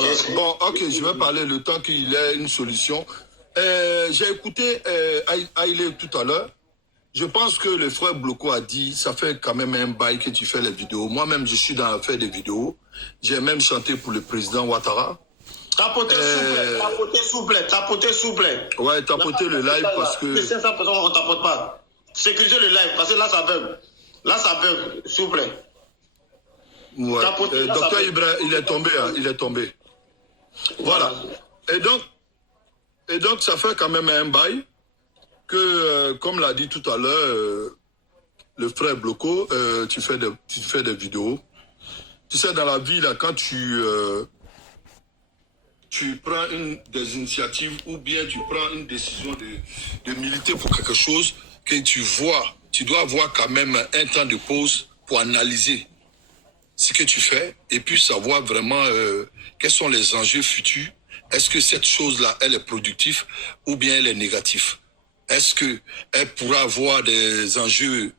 Voilà. Bon, ok, je vais parler le temps qu'il ait une solution. J'ai écouté Haïlé tout à l'heure. Je pense que le frère Bloko a dit, ça fait quand même un bail que tu fais les vidéos. Moi-même, je suis dans l'affaire des vidéos. J'ai même chanté pour le président Ouattara. Tapotez s'il vous plaît. Ouais, tapotez le live parce que... 500 personnes, on ne tapote pas. Sécurisez le live, parce que là, ça bug. Là, ça bug, s'il vous plaît. Ouais. Docteur Ibrahim, il est tombé, hein, il est tombé. Voilà. Et donc, ça fait quand même un bail que, comme l'a dit tout à l'heure, le frère Bloko, tu fais des vidéos. Tu sais, dans la vie, là, quand tu prends des initiatives ou bien tu prends une décision de militer pour quelque chose, que tu dois avoir quand même un temps de pause pour analyser ce que tu fais et puis savoir vraiment quels sont les enjeux futurs. Est-ce que cette chose-là, elle est productive ou bien elle est négative? Est-ce qu'elle pourra avoir des enjeux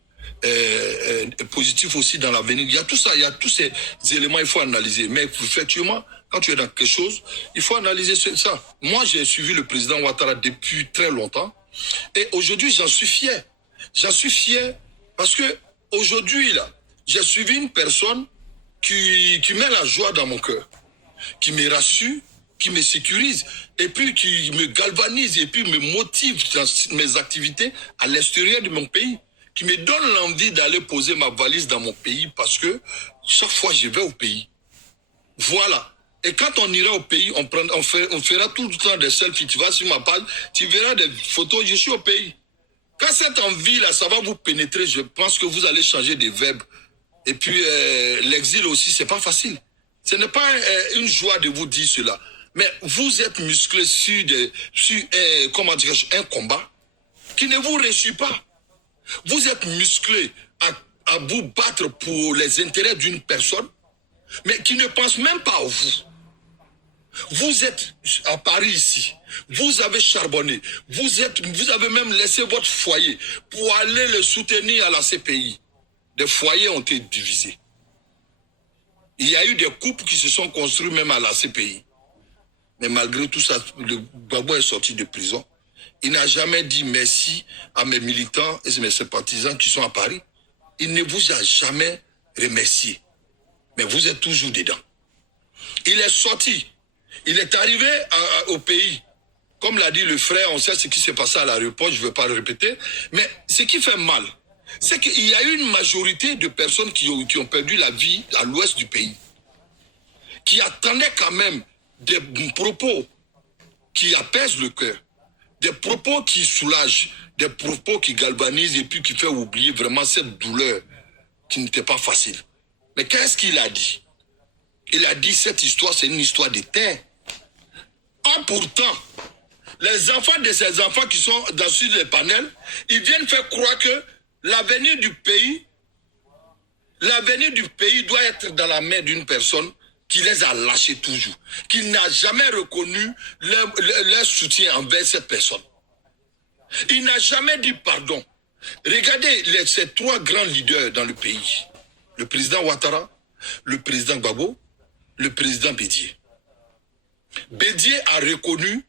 positifs aussi dans l'avenir? Il y a tout ça, il y a tous ces éléments, il faut analyser. Mais effectivement, quand tu es dans quelque chose, il faut analyser ça. Moi, j'ai suivi le président Ouattara depuis très longtemps et aujourd'hui, j'en suis fier. J'en suis fier parce que aujourd'hui, là, j'ai suivi une personne qui met la joie dans mon cœur, qui me rassure, qui me sécurise, et puis qui me galvanise, et puis me motive dans mes activités à l'extérieur de mon pays, qui me donne l'envie d'aller poser ma valise dans mon pays, parce que chaque fois je vais au pays. Voilà. Et quand on ira au pays, on fera tout le temps des selfies. Tu vas sur ma page, tu verras des photos, je suis au pays. Quand cette envie-là, ça va vous pénétrer, je pense que vous allez changer de verbe. Et puis, l'exil aussi, c'est pas facile. Ce n'est pas une joie de vous dire cela. Mais vous êtes musclé sur un combat qui ne vous réussit pas. Vous êtes musclé à vous battre pour les intérêts d'une personne, mais qui ne pense même pas à vous. Vous êtes à Paris ici. Vous avez charbonné. Vous avez même laissé votre foyer pour aller le soutenir à la CPI. Des foyers ont été divisés. Il y a eu des couples qui se sont construits même à la CPI. Mais malgré tout ça, le Gbagbo est sorti de prison. Il n'a jamais dit merci à mes militants et mes sympathisants qui sont à Paris. Il ne vous a jamais remercié. Mais vous êtes toujours dedans. Il est sorti. Il est arrivé au pays. Comme l'a dit le frère, on sait ce qui s'est passé à l'aéroport, je ne vais pas le répéter. Mais ce qui fait mal, c'est qu'il y a eu une majorité de personnes qui ont perdu la vie à l'ouest du pays, qui attendaient quand même des propos qui apaisent le cœur, des propos qui soulagent, des propos qui galvanisent et puis qui font oublier vraiment cette douleur qui n'était pas facile. Mais qu'est-ce qu'il a dit? Il a dit cette histoire, c'est une histoire de terre. Ah, pourtant, les enfants de ces enfants qui sont sur les panels, ils viennent faire croire que l'avenir du pays doit être dans la main d'une personne qui les a lâchés toujours, qui n'a jamais reconnu leur soutien envers cette personne. Il n'a jamais dit pardon. Regardez ces trois grands leaders dans le pays. Le président Ouattara, le président Gbagbo, le président Bédié. Bédié a reconnu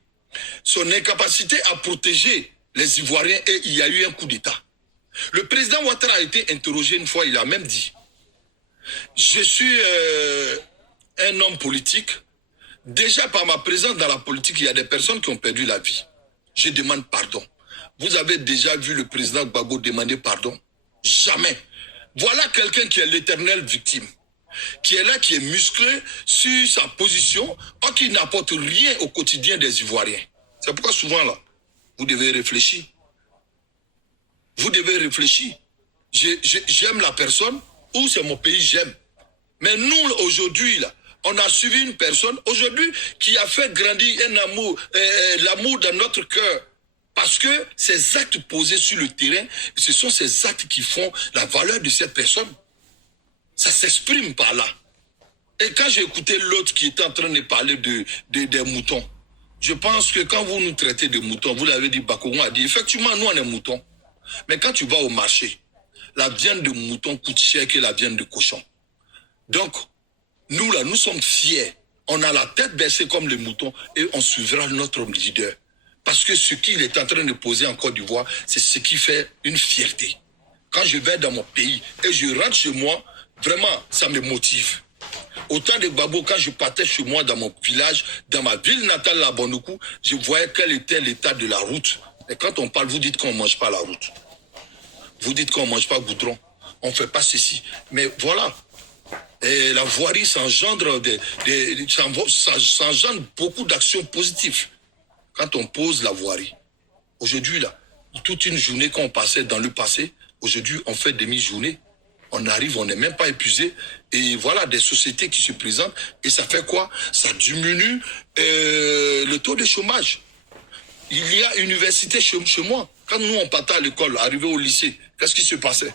son incapacité à protéger les Ivoiriens et il y a eu un coup d'État. Le président Ouattara a été interrogé une fois, il a même dit « Je suis un homme politique. Déjà par ma présence dans la politique, il y a des personnes qui ont perdu la vie. Je demande pardon. » Vous avez déjà vu le président Gbagbo demander pardon? Jamais. Voilà quelqu'un qui est l'éternelle victime, qui est là, qui est musclé sur sa position, or qui n'apporte rien au quotidien des Ivoiriens. C'est pourquoi souvent là, vous devez réfléchir. Vous devez réfléchir. J'aime la personne, ou c'est mon pays, j'aime. Mais nous, aujourd'hui, là, on a suivi une personne, aujourd'hui, qui a fait grandir un amour, l'amour dans notre cœur. Parce que ces actes posés sur le terrain, ce sont ces actes qui font la valeur de cette personne. Ça s'exprime par là. Et quand j'ai écouté l'autre qui était en train de parler des moutons, je pense que quand vous nous traitez de moutons, vous l'avez dit, Bakongo a dit, effectivement, nous on est moutons. Mais quand tu vas au marché, la viande de mouton coûte cher que la viande de cochon. Donc, nous là, nous sommes fiers On a la tête baissée comme les moutons et on suivra notre leader. Parce que ce qu'il est en train de poser en Côte d'Ivoire, c'est ce qui fait une fierté. Quand je vais dans mon pays et je rentre chez moi, vraiment, ça me motive. Au temps de Gbagbo, quand je partais chez moi dans mon village, dans ma ville natale, la Bondoukou, je voyais quel était l'état de la route. Et quand on parle, vous dites qu'on ne mange pas la route. Vous dites qu'on ne mange pas goudron. On ne fait pas ceci. Mais voilà. Et la voirie s'engendre beaucoup d'actions positives quand on pose la voirie. Aujourd'hui, là, toute une journée qu'on passait dans le passé, aujourd'hui, on fait demi-journée. On arrive, on n'est même pas épuisé. Et voilà, des sociétés qui se présentent. Et ça fait quoi? Ça diminue le taux de chômage. Il y a une université chez moi. Quand nous, on partait à l'école, arrivé au lycée, qu'est-ce qui se passait?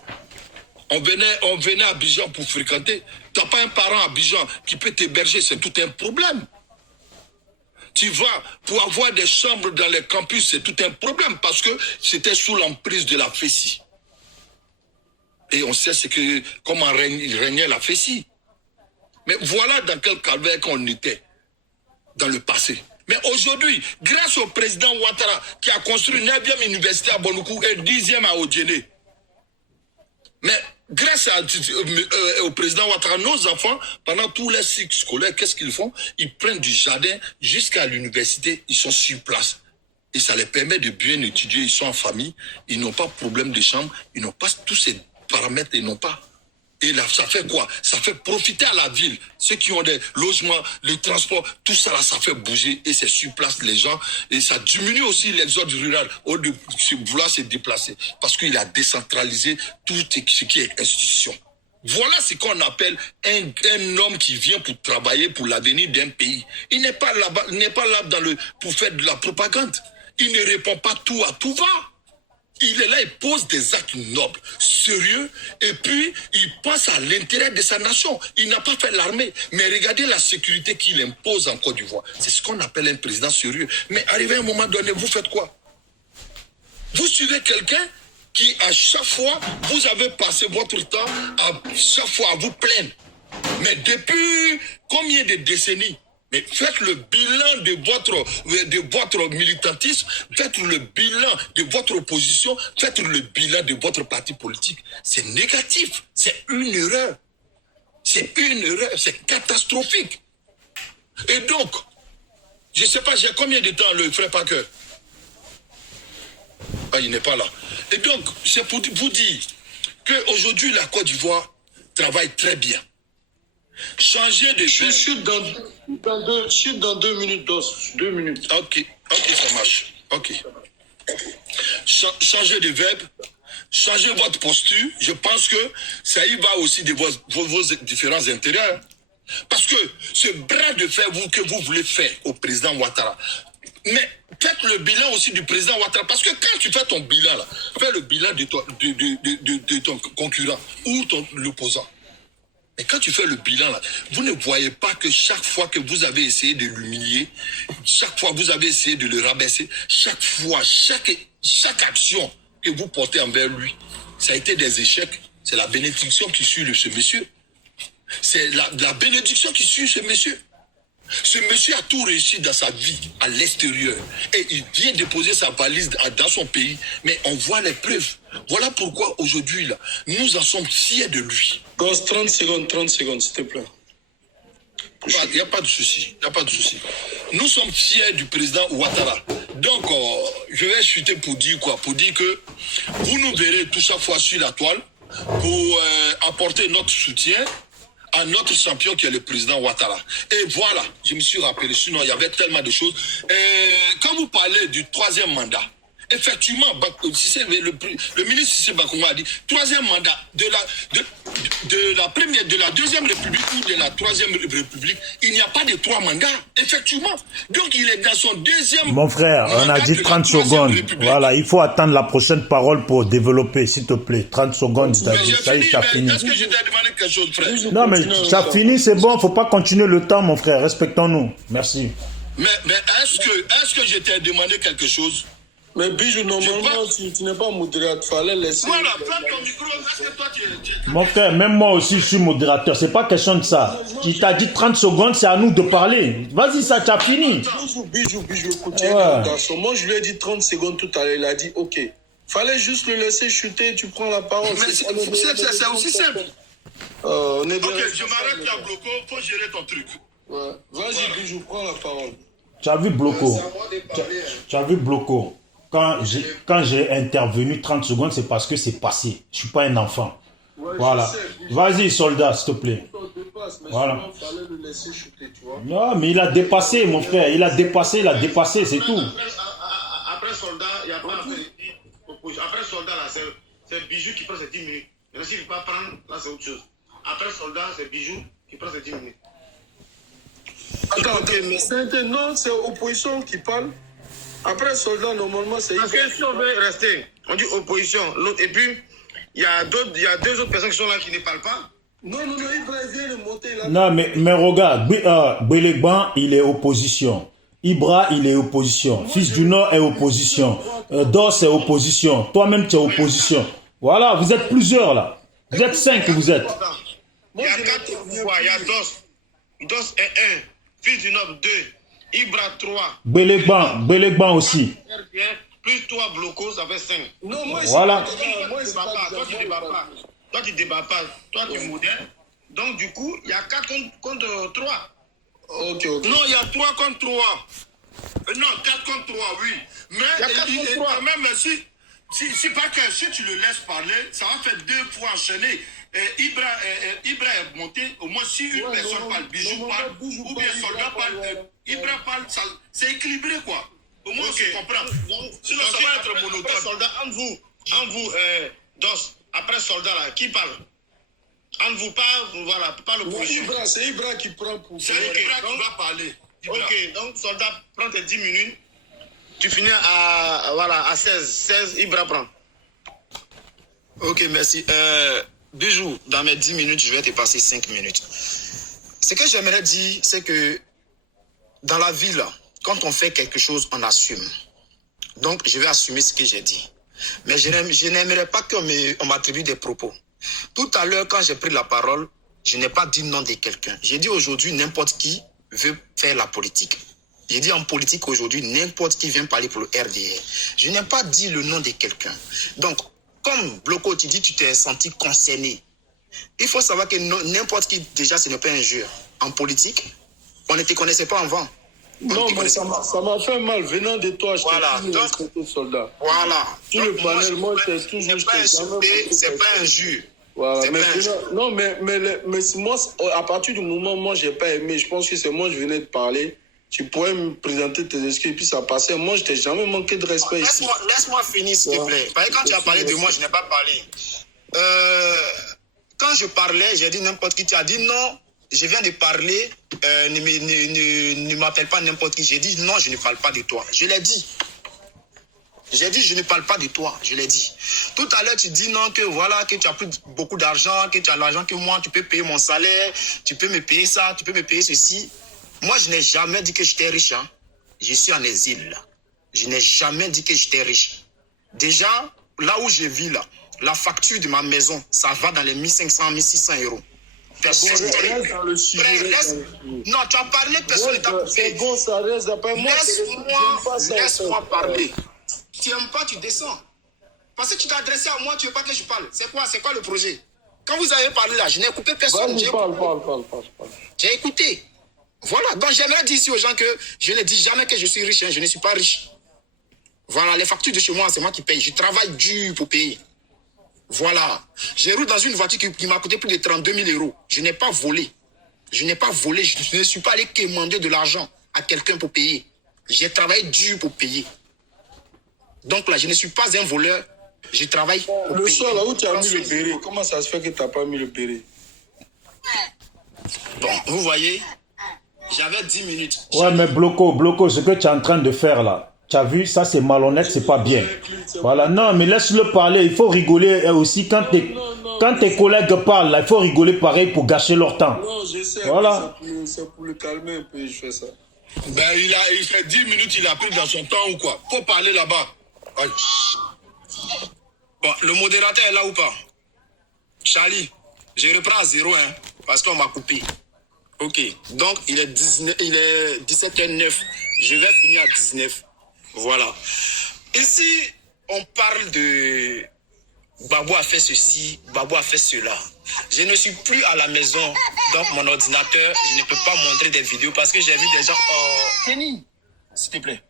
On venait à Abidjan pour fréquenter. Tu n'as pas un parent à Abidjan qui peut t'héberger, c'est tout un problème. Tu vas pour avoir des chambres dans les campus, c'est tout un problème parce que c'était sous l'emprise de la FESI. Et on sait comment régnait la FESI. Mais voilà dans quel calvaire qu'on était dans le passé. Mais aujourd'hui, grâce au président Ouattara qui a construit une 9e université à Bondoukou et 10e à Odjéné. Mais grâce au président Ouattara, nos enfants, pendant tous les cycles scolaires, qu'est-ce qu'ils font? Ils prennent du jardin jusqu'à l'université, ils sont sur place. Et ça les permet de bien étudier, ils sont en famille, ils n'ont pas de problème de chambre, ils n'ont pas tous ces paramètres, ils n'ont pas. Et là, ça fait quoi? Ça fait profiter à la ville. Ceux qui ont des logements, le transport, tout ça là, ça fait bouger et c'est sur place les gens. Et ça diminue aussi l'exode rural au lieu de vouloir se déplacer. Parce qu'il a décentralisé tout ce qui est institution. Voilà ce qu'on appelle un homme qui vient pour travailler pour l'avenir d'un pays. Il n'est pas là-bas, il n'est pas là pour faire de la propagande. Il ne répond pas tout à tout va. Il est là, il pose des actes nobles, sérieux, et puis il pense à l'intérêt de sa nation. Il n'a pas fait l'armée, mais regardez la sécurité qu'il impose en Côte d'Ivoire. C'est ce qu'on appelle un président sérieux. Mais arrivé à un moment donné, vous faites quoi? Vous suivez quelqu'un qui, à chaque fois, vous avez passé votre temps à chaque fois à vous plaindre. Mais depuis combien de décennies? Mais faites le bilan de votre militantisme, faites le bilan de votre opposition, faites le bilan de votre parti politique. C'est négatif, c'est une erreur. C'est une erreur, c'est catastrophique. Et donc, je ne sais pas, j'ai combien de temps le frère Parker? Ah, il n'est pas là. Et donc, c'est pour vous dire qu'aujourd'hui, la Côte d'Ivoire travaille très bien. Changer de... Je suis dans 2 minutes, 2 minutes. Ok, ça marche. Ok. Changer de verbe, changer votre posture. Je pense que ça y va aussi de vos différents intérêts. Parce que ce bras de fer que vous voulez faire au président Ouattara, mais faites le bilan aussi du président Ouattara. Parce que quand tu fais ton bilan, là, fais le bilan de ton concurrent ou l'opposant. Et quand tu fais le bilan, là, vous ne voyez pas que chaque fois que vous avez essayé de l'humilier, chaque fois que vous avez essayé de le rabaisser, chaque fois, chaque action que vous portez envers lui, ça a été des échecs. C'est la bénédiction qui suit ce monsieur. C'est la bénédiction qui suit ce monsieur. Ce monsieur a tout réussi dans sa vie à l'extérieur. Et il vient déposer sa valise dans son pays. Mais on voit les preuves. Voilà pourquoi aujourd'hui, là, nous en sommes fiers de lui. Gosse, 30 secondes, s'il te plaît. Il n'y a pas de souci. Nous sommes fiers du président Ouattara. Donc, je vais chuter pour dire quoi? Pour dire que vous nous verrez tout chaque fois sur la toile pour apporter notre soutien à notre champion qui est le président Ouattara. Et voilà, je me suis rappelé, sinon il y avait tellement de choses. Quand vous parlez du 3e mandat, effectivement, le ministre Cissé Bakouma a dit 3e mandat de la 2e République ou de la 3e République, il n'y a pas de 3 mandats, effectivement. Donc il est dans son 2e. Mon frère, on a dit 30 secondes. Voilà, il faut attendre la prochaine parole pour développer, s'il te plaît. 30 secondes, ça y est, ça fini. Est-ce que je t'ai demandé quelque chose, frère? Non, mais ça finit, c'est bon, il ne faut pas continuer le temps, mon frère. Respectons-nous. Merci. Mais est-ce que je t'ai demandé quelque chose? Mais Bijou, normalement, tu n'es pas modérateur. Fallait laisser. Voilà, ferme ton micro. Est-ce que toi, tu es... Mon frère, même moi aussi, je suis modérateur. C'est pas question de ça. Il t'a dit 30 secondes, c'est à nous de parler. Vas-y, ça, tu as fini. Bijou, écoute, Ouais. garçon. Moi, je lui ai dit 30 secondes tout à l'heure. Il a dit, OK. Fallait juste le laisser chuter, tu prends la parole. Mais c'est aussi simple. On est Ok, je m'arrête là, Bloco. Faut gérer ton truc. Ouais. Vas-y, Bijou, prends la parole. Tu as vu Bloco. Tu as vu Bloco. Quand j'ai intervenu 30 secondes, c'est parce que c'est passé. Je suis pas un enfant. Ouais, Voilà. Vas-y, soldat, s'il te plaît. Voilà. Voilà. Fallait le laisser chuter, tu vois. Non, mais il a dépassé, mon frère. Il a dépassé, c'est tout. Après soldat, il n'y a pas après soldat, là, c'est Bijou qui prend ses 10 minutes. Et s'il ne veut pas prendre, là, c'est autre chose. Après soldat, c'est Bijou qui prend ses 10 minutes. Attends, mais non, c'est opposition qui parle. Après soldat, normalement, c'est... Parce que si on veut rester, on dit opposition. Et puis, il y a deux autres personnes qui sont là qui ne parlent pas. Non, Ibra vient de monter là. Non, mais regarde, Bélegban, il est opposition. Ibra, il est opposition. Fils du Nord est opposition. Dos est opposition. Toi-même, tu es opposition. Voilà, vous êtes plusieurs là. Vous êtes 5, vous êtes. Il y a 4 voix. Il y a Dos. Dos est 1. Fils du Nord 2. Ibra 3. Bélegban aussi. Plus 3 blocos, ça fait 5. Non, moi, Voilà. Toi, tu ne débats pas. Toi, tu ne débats pas. Toi, tu es modèle. Donc, du coup, il y a 4 contre 3. Ok. Non, il y a 3 contre 3. Non, 4 contre 3, oui. Mais Il y a 4 contre 3. même si pas que si tu le laisses parler, ça va faire 2 fois enchaîner. Ibra est monté, au moins si une personne parle, Bijou parle, ou bien soldat parle, Ibra parle, c'est équilibré quoi. Au moins on comprend. Sinon ça va être monotone. Après soldat, en vous, Dos, après soldat là, qui parle? En vous, pas l'opposition. C'est Ibra qui prend pour... C'est Ibra qui va parler. Ok, donc soldat, prends tes 10 minutes. Tu finis à 16. 16, Ibra prend. Ok, merci. Bijou, dans mes 10 minutes, je vais te passer 5 minutes. Ce que j'aimerais dire, c'est que dans la vie, là, quand on fait quelque chose, on assume. Donc, je vais assumer ce que j'ai dit. Mais je n'aimerais pas qu'on m'attribue des propos. Tout à l'heure, quand j'ai pris la parole, je n'ai pas dit le nom de quelqu'un. J'ai dit aujourd'hui, n'importe qui veut faire la politique. J'ai dit en politique aujourd'hui, n'importe qui vient parler pour le RDR. Je n'ai pas dit le nom de quelqu'un. Donc, comme Bloco, tu dis tu t'es senti concerné. Il faut savoir que n'importe qui, déjà, ce n'est pas un jeu. En politique, on ne te connaissait pas avant. Non, mais ça m'a fait mal. Venant de toi, je t'ai toujours soldat. Voilà. Tout le panel, moi, c'est toujours... C'est pas un jeu. Voilà, mais moi, à partir du moment où moi, je n'ai pas aimé, je pense que c'est moi, je venais de parler. Tu pourrais me présenter tes excuses et puis ça passait. Moi, je t'ai jamais manqué de respect ici. Laisse-moi finir, s'il te plaît. Parce que quand tu as parlé de moi, je n'ai pas parlé. Quand je parlais, j'ai dit n'importe qui. Tu as dit non, je viens de parler, ne m'appelle pas n'importe qui. J'ai dit non, je ne parle pas de toi. Je l'ai dit. J'ai dit, je ne parle pas de toi, je l'ai dit. Tout à l'heure, tu dis non, que voilà, que tu as plus beaucoup d'argent, que tu as l'argent que moi, tu peux payer mon salaire, tu peux me payer ça, tu peux me payer ceci. Moi, je n'ai jamais dit que j'étais riche. Hein. Je suis en exil. Là. Je n'ai jamais dit que j'étais riche. Déjà, là où je vis, là, la facture de ma maison, ça va dans les 1500, 1600 euros. Personne Non, tu as parlé, personne ne t'a coupé. C'est bon, ça reste après moi. Laisse-moi parler. Tu n'aimes pas, tu descends. Parce que tu t'es adressé à moi, tu ne veux pas que je parle. C'est quoi le projet? Quand vous avez parlé là, je n'ai coupé personne. Parle. J'ai écouté. Voilà, donc j'aimerais dire ici aux gens que je ne dis jamais que je suis riche, hein, je ne suis pas riche. Voilà, les factures de chez moi, c'est moi qui paye. Je travaille dur pour payer. Voilà. J'ai roulé dans une voiture qui m'a coûté plus de 32 000 euros. Je n'ai pas volé. Je n'ai pas volé, je ne suis pas allé demander de l'argent à quelqu'un pour payer. J'ai travaillé dur pour payer. Donc là, je ne suis pas un voleur, je travaille pour payer. Le soir, là où tu as mis le béret, comment ça se fait que tu n'as pas mis le béret? Bon, vous voyez, j'avais 10 minutes. Ouais, mais Bloco, ce que tu es en train de faire là, tu as vu, ça c'est malhonnête, c'est pas bien. Voilà, non, mais laisse-le parler, il faut rigoler aussi quand tes collègues parlent, là, il faut rigoler pareil pour gâcher leur temps. Non, je sais, voilà. C'est pour le calmer un peu, je fais ça. Ben, il fait 10 minutes, il a pris dans son temps ou quoi? Faut parler là-bas. Aïe. Bon, le modérateur est là ou pas? Charlie, je reprends à 0, hein, parce qu'on m'a coupé. Ok, donc il est 17h09. Je vais finir à 19. Voilà. Ici, on parle de Gbagbo a fait ceci, Gbagbo a fait cela. Je ne suis plus à la maison, donc mon ordinateur, je ne peux pas montrer des vidéos parce que j'ai vu des gens... Kenny, s'il te plaît.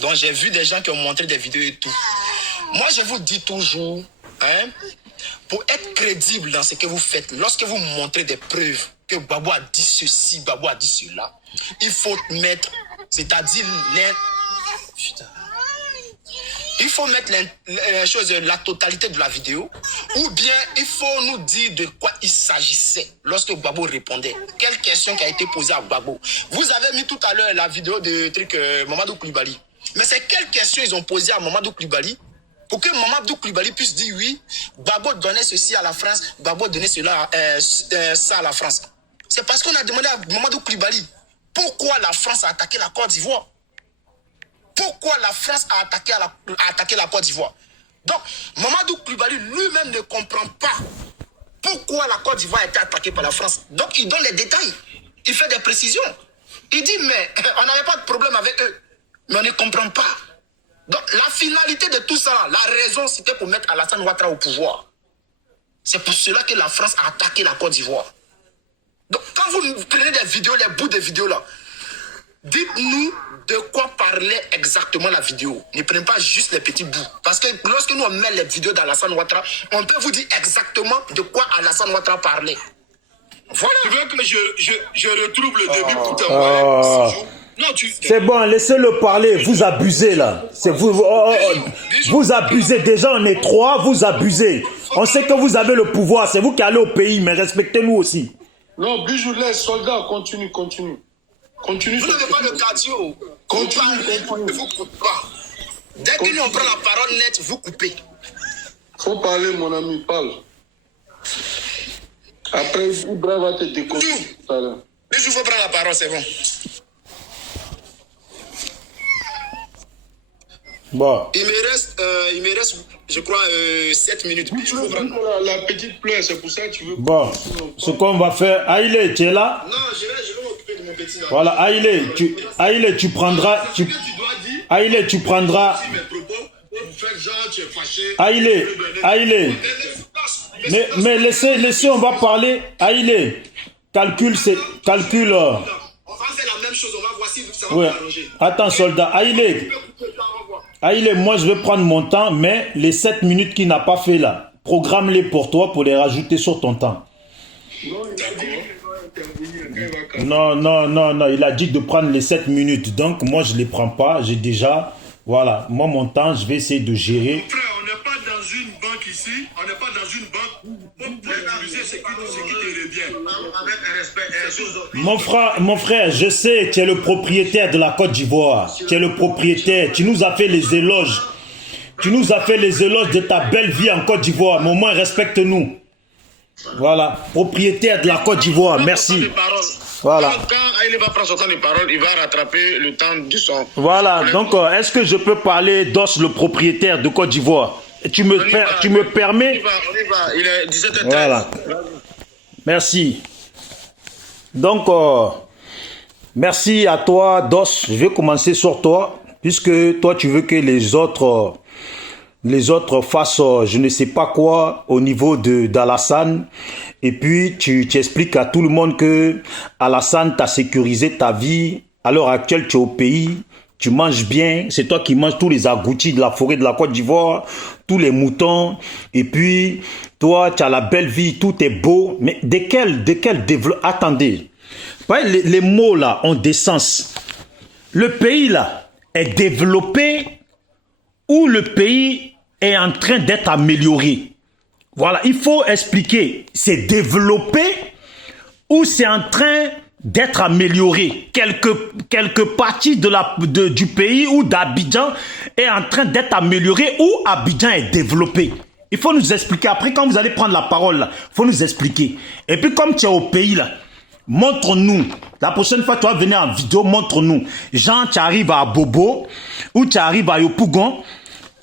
Donc j'ai vu des gens qui ont montré des vidéos et tout. Moi, je vous dis toujours, hein, pour être crédible dans ce que vous faites, lorsque vous montrez des preuves que Gbagbo a dit ceci, Gbagbo a dit cela, il faut mettre, c'est-à-dire putain. Il faut mettre la totalité de la vidéo, ou bien il faut nous dire de quoi il s'agissait lorsque Gbagbo répondait. Quelle question qui a été posée à Gbagbo? Vous avez mis tout à l'heure la vidéo de Mamadou Koulibaly. Mais c'est quelle question ils ont posé à Mamadou Koulibaly pour que Mamadou Koulibaly puisse dire oui, Gbagbo donnait ceci à la France, Gbagbo donnait cela, ça à la France. C'est parce qu'on a demandé à Mamadou Koulibaly pourquoi la France a attaqué la Côte d'Ivoire. Pourquoi la France a attaqué la Côte d'Ivoire. Donc, Mamadou Koulibaly lui-même ne comprend pas pourquoi la Côte d'Ivoire a été attaquée par la France. Donc, il donne les détails. Il fait des précisions. Il dit, mais on n'avait pas de problème avec eux. Mais on ne comprend pas. Donc, la finalité de tout ça, la raison, c'était pour mettre Alassane Ouattara au pouvoir. C'est pour cela que la France a attaqué la Côte d'Ivoire. Donc, quand vous prenez des vidéos, les bouts de vidéos là, dites-nous de quoi parlait exactement la vidéo. Ne prenez pas juste les petits bouts. Parce que lorsque nous on met les vidéos d'Alassane Ouattara, on peut vous dire exactement de quoi Alassane Ouattara parlait. Voilà. Tu veux que je retrouve le début pour t'envoyer? Non, c'est bon, laissez-le parler. Vous abusez là. Vous abusez. Déjà, on est 3, vous abusez. On sait que vous avez le pouvoir. C'est vous qui allez au pays, mais respectez-nous aussi. Non, Bijou, laisse, soldat, continue. Continue. Vous n'avez pas de cardio. Continue. Vous coupez pas. Dès que nous on prend la parole nette, vous coupez. Faut parler, mon ami, parle. Après, Ibra va te déconner tout à l'heure. Bijou, faut prendre la parole, c'est bon. Bon. Il me reste, je crois, 7 minutes. Bijou, faut prendre. La petite pleure, c'est pour ça que tu veux. Bon, ce qu'on va faire, Aïlé, tu es là? Non, je vais m'occuper de mon petit. Là. Voilà, Aïlé, tu prendras. Aïlé, tu prendras. Aïlé. Mais laissez, on va parler. Aïlé, calcul. On va faire la même chose, on va voir si ça va arranger. Attends, soldat, Aïlé, moi je vais prendre mon temps, mais les 7 minutes qu'il n'a pas fait là, programme-les pour toi pour les rajouter sur ton temps. Non, il a dit de prendre les 7 minutes, donc moi je ne les prends pas, j'ai déjà, voilà, moi mon temps, je vais essayer de gérer. Mon frère, on n'est pas dans une banque ici, on n'est pas dans une banque pour utiliser ce qui te revient. Avec un respect. Mon frère, je sais, tu es le propriétaire de la Côte d'Ivoire, tu es le propriétaire, tu nous as fait les éloges. Tu nous as fait les éloges de ta belle vie en Côte d'Ivoire, mais au moins respecte-nous. Voilà, propriétaire de la Côte d'Ivoire, merci. Voilà. Quand il va prendre son temps de parole, il va rattraper le temps du son. Voilà, donc est-ce que je peux parler d'Os, le propriétaire de Côte d'Ivoire? Tu me permets? On y va, il est 17h13. Voilà. Merci. Donc, merci à toi, Dos. Je vais commencer sur toi, puisque toi, tu veux que les autres fassent je ne sais pas quoi au niveau d'Alassane. Et puis, tu expliques à tout le monde que Alassane t'a sécurisé ta vie. À l'heure actuelle, tu es au pays, tu manges bien. C'est toi qui manges tous les agoutis de la forêt de la Côte d'Ivoire, tous les moutons. Et puis, toi, tu as la belle vie, tout est beau. Mais de quel développement? Attendez. Les mots là ont des sens. Le pays là est développé ou le pays est en train d'être amélioré? Voilà, il faut expliquer. C'est développé ou c'est en train d'être amélioré? Quelques parties du pays ou d'Abidjan est en train d'être amélioré ou Abidjan est développé. Il faut nous expliquer. Après, quand vous allez prendre la parole, il faut nous expliquer. Et puis, comme tu es au pays, là, montre-nous. La prochaine fois, tu vas venir en vidéo, montre-nous. Genre, tu arrives à Bobo ou tu arrives à Yopougon.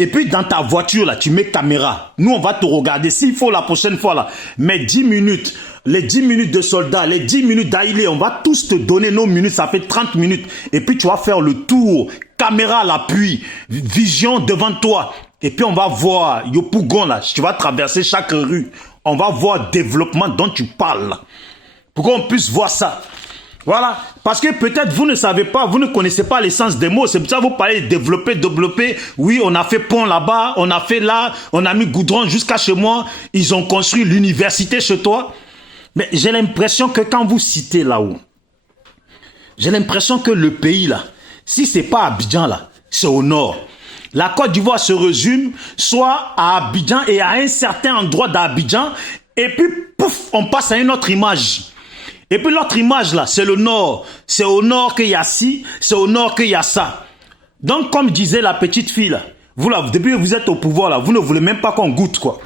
Et puis dans ta voiture, là, tu mets caméra. Nous, on va te regarder. S'il faut la prochaine fois, là, mets 10 minutes. Les 10 minutes de soldats, les 10 minutes d'Aïlé, on va tous te donner nos minutes. Ça fait 30 minutes. Et puis tu vas faire le tour. Caméra à l'appui. Vision devant toi. Et puis on va voir Yopougon, là. Tu vas traverser chaque rue. On va voir le développement dont tu parles, là. Pour qu'on puisse voir ça. Voilà, parce que peut-être vous ne savez pas, vous ne connaissez pas l'essence des mots. C'est pour ça que vous parlez de développer. Oui, on a fait pont là-bas, on a fait là, on a mis goudron jusqu'à chez moi. Ils ont construit l'université chez toi. Mais j'ai l'impression que quand vous citez là-haut, j'ai l'impression que le pays là, si c'est pas Abidjan là, c'est au nord. La Côte d'Ivoire se résume soit à Abidjan et à un certain endroit d'Abidjan. Et puis, pouf, on passe à une autre image. Et puis l'autre image là, c'est le nord. C'est au nord qu'il y a ci, c'est au nord qu'il y a ça. Donc comme disait la petite fille là, vous là, depuis que vous êtes au pouvoir là, vous ne voulez même pas qu'on goûte quoi.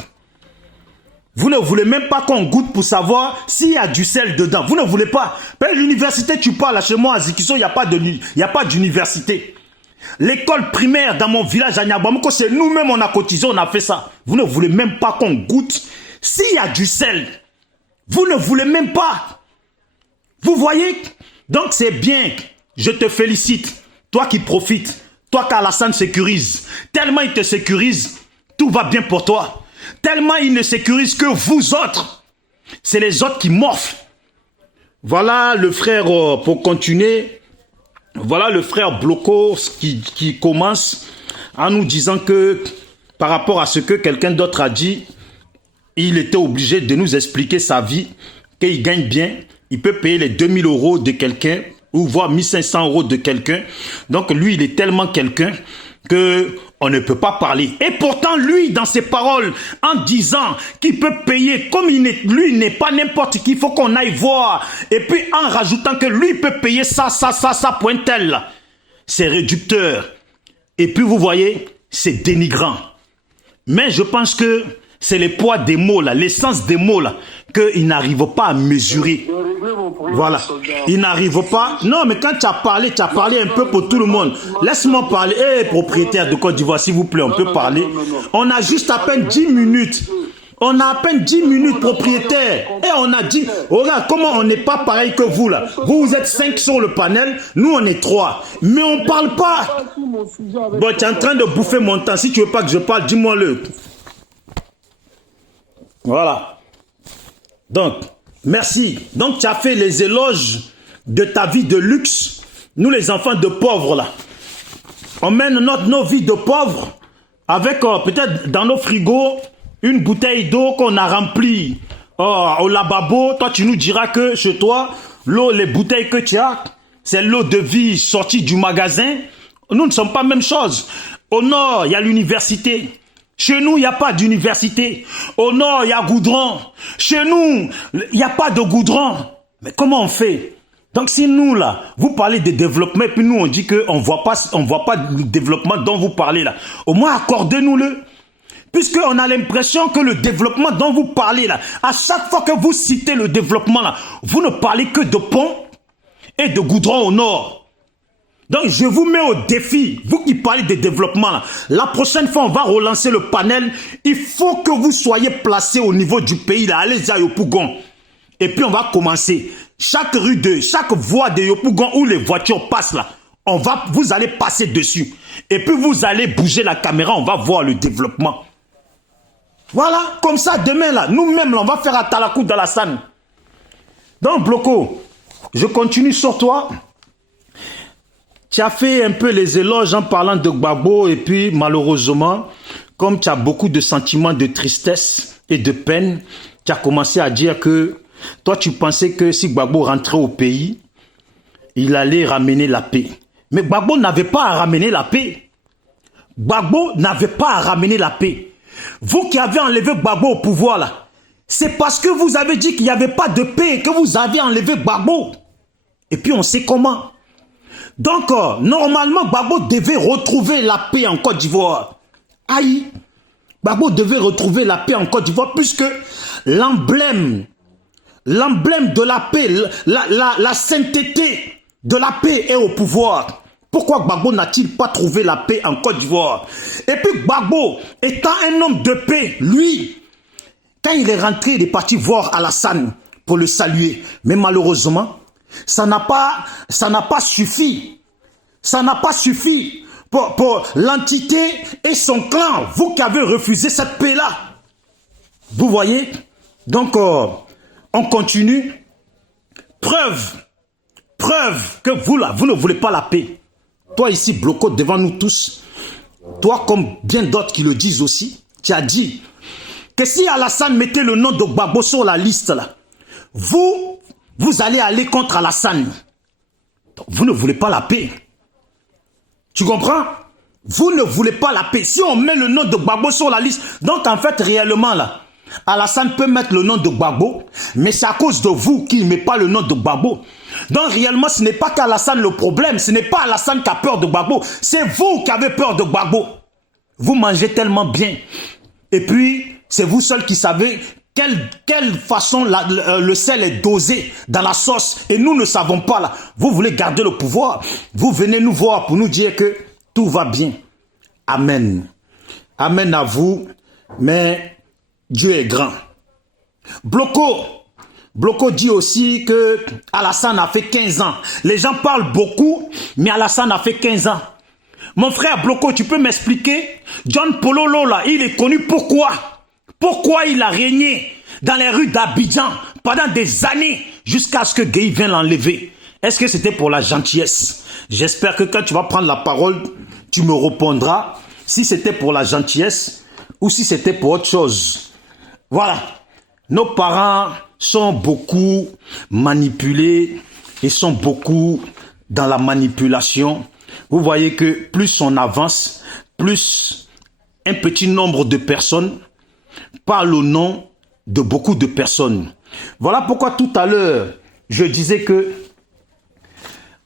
Vous ne voulez même pas qu'on goûte pour savoir s'il y a du sel dedans. Vous ne voulez pas. L'université, tu parles là, chez moi à Zikiso, il n'y a pas d'université. L'école primaire dans mon village à Niabamoko, c'est nous-mêmes on a cotisé, on a fait ça. Vous ne voulez même pas qu'on goûte s'il y a du sel. Vous ne voulez même pas. Vous voyez? Donc c'est bien. Je te félicite. Toi qui profites. Toi qu'Alassane sécurise. Tellement il te sécurise, tout va bien pour toi. Tellement il ne sécurise que vous autres. C'est les autres qui morfent. Voilà le frère, pour continuer. Voilà le frère Bloco qui commence en nous disant que par rapport à ce que quelqu'un d'autre a dit, il était obligé de nous expliquer sa vie, qu'il gagne bien. Il peut payer les 2000 € de quelqu'un ou voire 1500 € de quelqu'un. Donc lui, il est tellement quelqu'un que on ne peut pas parler. Et pourtant, lui, dans ses paroles, en disant qu'il peut payer, comme lui n'est pas n'importe qui, il faut qu'on aille voir. Et puis en rajoutant que lui peut payer ça pour un tel. C'est réducteur. Et puis vous voyez, c'est dénigrant. Mais je pense que c'est le poids des mots là, l'essence des mots là, qu'ils n'arrivent pas à mesurer. Voilà. Ils n'arrivent pas. Non, mais quand tu as parlé un peu pour tout le monde. Laisse-moi parler. Eh, propriétaire de Côte d'Ivoire, s'il vous plaît, on peut parler. On a juste à peine 10 minutes. On a à peine 10 minutes, propriétaire. Et on a dit, regarde, comment on n'est pas pareil que vous là. Vous êtes 5 sur le panel, nous on est 3. Mais on ne parle pas. Bon, tu es en train de bouffer mon temps. Si tu veux pas que je parle, dis-moi-le. Voilà. Donc, merci. Donc, tu as fait les éloges de ta vie de luxe. Nous, les enfants de pauvres, là, on mène nos vies de pauvres avec peut-être dans nos frigos une bouteille d'eau qu'on a remplie au lavabo. Toi, tu nous diras que chez toi, l'eau, les bouteilles que tu as, c'est l'eau de vie sortie du magasin. Nous ne sommes pas la même chose. Au nord, il y a l'université. Chez nous, il n'y a pas d'université. Au nord, il y a goudron. Chez nous, il n'y a pas de goudron. Mais comment on fait? Donc si nous, là, vous parlez de développement, et puis nous, on dit qu'on ne voit pas le développement dont vous parlez, là. Au moins, accordez-nous-le. Puisqu'on a l'impression que le développement dont vous parlez, là, à chaque fois que vous citez le développement, là, vous ne parlez que de ponts et de goudron au nord. Donc, je vous mets au défi, vous qui parlez de développement, là, la prochaine fois, on va relancer le panel. Il faut que vous soyez placés au niveau du pays, là. Allez-y à Yopougon. Et puis, on va commencer. Chaque rue chaque voie de Yopougon où les voitures passent, là, vous allez passer dessus. Et puis, vous allez bouger la caméra, on va voir le développement. Voilà, comme ça, demain, là, nous-mêmes, là, on va faire un talakou dans la salle. Donc, Bloco, je continue sur toi. Tu as fait un peu les éloges en parlant de Gbagbo et puis malheureusement, comme tu as beaucoup de sentiments de tristesse et de peine, tu as commencé à dire que toi tu pensais que si Gbagbo rentrait au pays, il allait ramener la paix. Mais Gbagbo n'avait pas à ramener la paix. Gbagbo n'avait pas à ramener la paix. Vous qui avez enlevé Gbagbo au pouvoir là, c'est parce que vous avez dit qu'il n'y avait pas de paix que vous avez enlevé Gbagbo. Et puis on sait comment. Donc, normalement, Gbagbo devait retrouver la paix en Côte d'Ivoire. Aïe, Gbagbo devait retrouver la paix en Côte d'Ivoire puisque l'emblème de la paix, la sainteté de la paix est au pouvoir. Pourquoi Gbagbo n'a-t-il pas trouvé la paix en Côte d'Ivoire? Et puis Gbagbo, étant un homme de paix, lui, quand il est rentré, il est parti voir Alassane pour le saluer. Mais malheureusement, ça n'a pas suffi. Ça n'a pas suffi pour l'entité et son clan. Vous qui avez refusé cette paix-là. Vous voyez? Donc, on continue. Preuve que vous là, vous ne voulez pas la paix. Toi ici, Bloko, devant nous tous, toi comme bien d'autres qui le disent aussi, tu as dit que si Alassane mettait le nom de Gbagbo sur la liste là, vous allez aller contre Alassane. Donc, vous ne voulez pas la paix. Tu comprends? Vous ne voulez pas la paix. Si on met le nom de Gbagbo sur la liste, donc en fait réellement là, Alassane peut mettre le nom de Gbagbo, mais c'est à cause de vous qu'il ne met pas le nom de Gbagbo. Donc réellement, ce n'est pas qu'Alassane le problème, ce n'est pas Alassane qui a peur de Gbagbo, c'est vous qui avez peur de Gbagbo. Vous mangez tellement bien. Et puis, c'est vous seul qui savez quelle façon le sel est dosé dans la sauce. Et nous ne savons pas là. Vous voulez garder le pouvoir. Vous venez nous voir pour nous dire que tout va bien. Amen. Amen à vous. Mais Dieu est grand. Bloko dit aussi que Alassane a fait 15 ans. Les gens parlent beaucoup, mais Alassane a fait 15 ans. Mon frère Bloko, tu peux m'expliquer? John Pololo, là, il est connu pourquoi? Pourquoi il a régné dans les rues d'Abidjan pendant des années jusqu'à ce que Gueye vienne l'enlever? Est-ce que c'était pour la gentillesse? J'espère que quand tu vas prendre la parole, tu me répondras si c'était pour la gentillesse ou si c'était pour autre chose. Voilà. Nos parents sont beaucoup manipulés et sont beaucoup dans la manipulation. Vous voyez que plus on avance, plus un petit nombre de personnes parlent au nom de beaucoup de personnes. Voilà pourquoi tout à l'heure, je disais que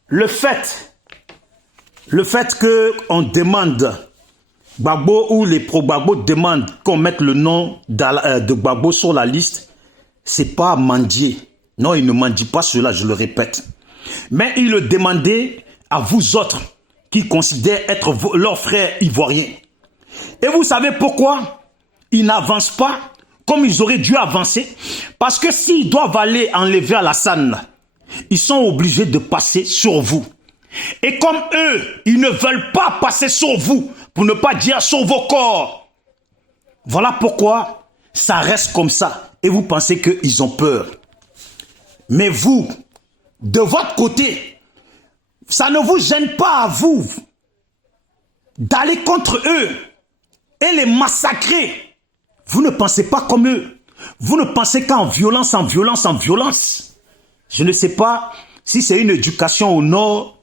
le fait qu'on demande Gbagbo ou les pro-Gbagbo demandent qu'on mette le nom de Gbagbo sur la liste, c'est pas mendier. Non, il ne mendie pas cela, je le répète. Mais il le demandait à vous autres qui considèrent être leurs frères ivoiriens. Et vous savez pourquoi ils n'avancent pas comme ils auraient dû avancer? Parce que s'ils doivent aller enlever Alassane, ils sont obligés de passer sur vous. Et comme eux, ils ne veulent pas passer sur vous, pour ne pas dire sur vos corps. Voilà pourquoi ça reste comme ça. Et vous pensez qu'ils ont peur. Mais vous, de votre côté, ça ne vous gêne pas à vous d'aller contre eux et les massacrer. Vous ne pensez pas comme eux. Vous ne pensez qu'en violence, en violence, en violence. Je ne sais pas si c'est une éducation au nord,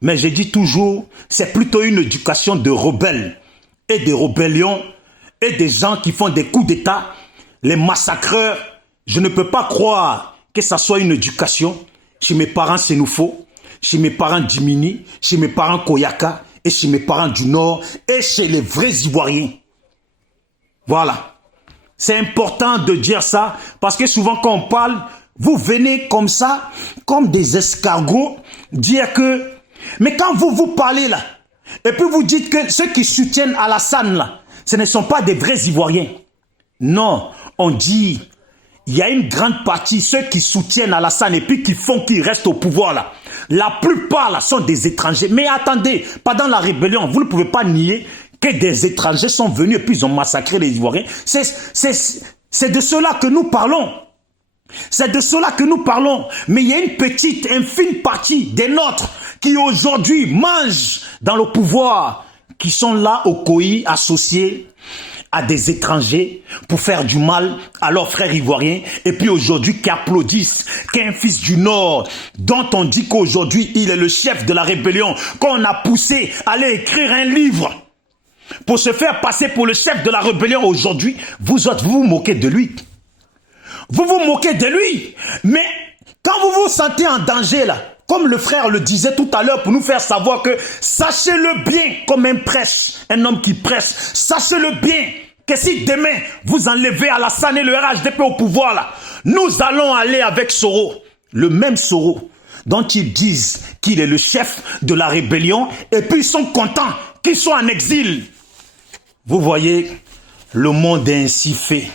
mais je dis toujours, c'est plutôt une éducation de rebelles et de rébellions et des gens qui font des coups d'État, les massacreurs. Je ne peux pas croire que ça soit une éducation. Chez mes parents Sénoufo, chez mes parents Djimini, chez mes parents Koyaka et chez mes parents du Nord et chez les vrais Ivoiriens. Voilà. C'est important de dire ça parce que souvent quand on parle, vous venez comme ça, comme des escargots, dire que... Mais quand vous parlez là, et puis vous dites que ceux qui soutiennent Alassane là, ce ne sont pas des vrais Ivoiriens. Non, on dit, il y a une grande partie, ceux qui soutiennent Alassane et puis qui font qu'il reste au pouvoir là. La plupart là sont des étrangers. Mais attendez, pendant la rébellion, vous ne pouvez pas nier que des étrangers sont venus et puis ils ont massacré les Ivoiriens. C'est de cela que nous parlons. C'est de cela que nous parlons. Mais il y a une petite, infime partie des nôtres qui aujourd'hui mangent dans le pouvoir, qui sont là au COI associés à des étrangers pour faire du mal à leurs frères ivoiriens et puis aujourd'hui qui applaudissent qu'un fils du Nord dont on dit qu'aujourd'hui il est le chef de la rébellion, qu'on a poussé à aller écrire un livre pour se faire passer pour le chef de la rébellion aujourd'hui, vous autres, vous vous moquez de lui. Vous vous moquez de lui. Mais quand vous vous sentez en danger là, comme le frère le disait tout à l'heure pour nous faire savoir que sachez-le bien comme un prêche, un homme qui prêche, sachez-le bien que si demain vous enlevez Alassane et le RHDP au pouvoir là, nous allons aller avec Soro, le même Soro dont ils disent qu'il est le chef de la rébellion et puis ils sont contents qu'ils soient en exil. Vous voyez, le monde est ainsi fait.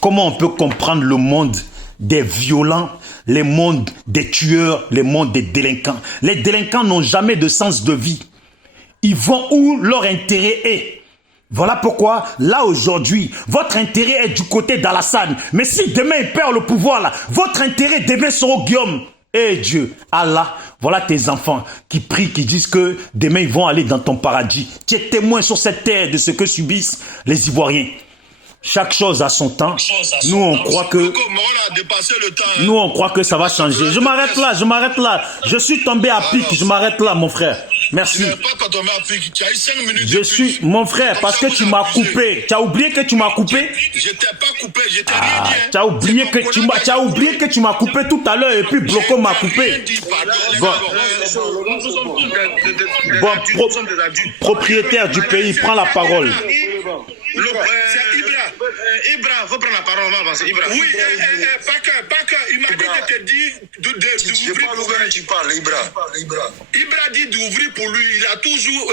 Comment on peut comprendre le monde des violents, le monde des tueurs, le monde des délinquants? Les délinquants n'ont jamais de sens de vie. Ils vont où leur intérêt est. Voilà pourquoi, là aujourd'hui, votre intérêt est du côté d'Alassane. Mais si demain il perd le pouvoir, là, votre intérêt devient sur Guillaume. Eh Dieu, Allah, voilà tes enfants qui prient, qui disent que demain ils vont aller dans ton paradis. Tu es témoin sur cette terre de ce que subissent les Ivoiriens. Chaque chose a son temps. Nous on croit que ça va changer. Je m'arrête là. Je suis tombé à pic, je m'arrête là mon frère. Merci. Je suis mon frère parce que tu m'as coupé. Tu as oublié que tu m'as coupé? Je t'ai pas coupé, je t'ai rien dit. Tu as oublié que tu m'as coupé tout à l'heure et puis Bloco m'a coupé. Bon, propriétaire du pays, prends la parole. Ibra, faut prendre la parole, on va avancer. Ibra. Oui, Paka, il m'a dit de te dire d'ouvrir pour lui. Tu parles, Ibra. Ibra dit d'ouvrir pour lui. Il a toujours